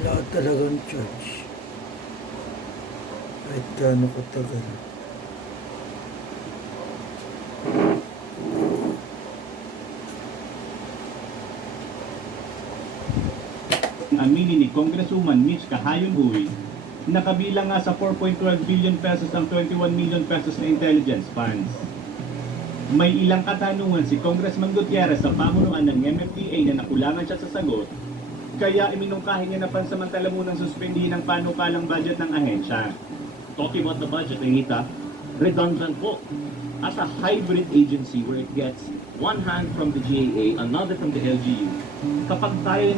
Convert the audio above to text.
Wala talagang charge. Kahit gaano katagal. Aminin ni Congresswoman Mitch Kahayon-Uy na kabilang nga sa 4.12 billion pesos ang 21 million pesos na intelligence funds. May ilang katanungan si Congressman Gutierrez sa pamunuan ng MFTA na nakulangan siya sa sagot, kaya iminungkahi niya na pansamantala munang suspendihin ang panukalang budget ng ahensya. Talking about the budget, Anita, redundant po. As a hybrid agency where it gets one hand from the GAA, another from the LGU, kapag tayo ay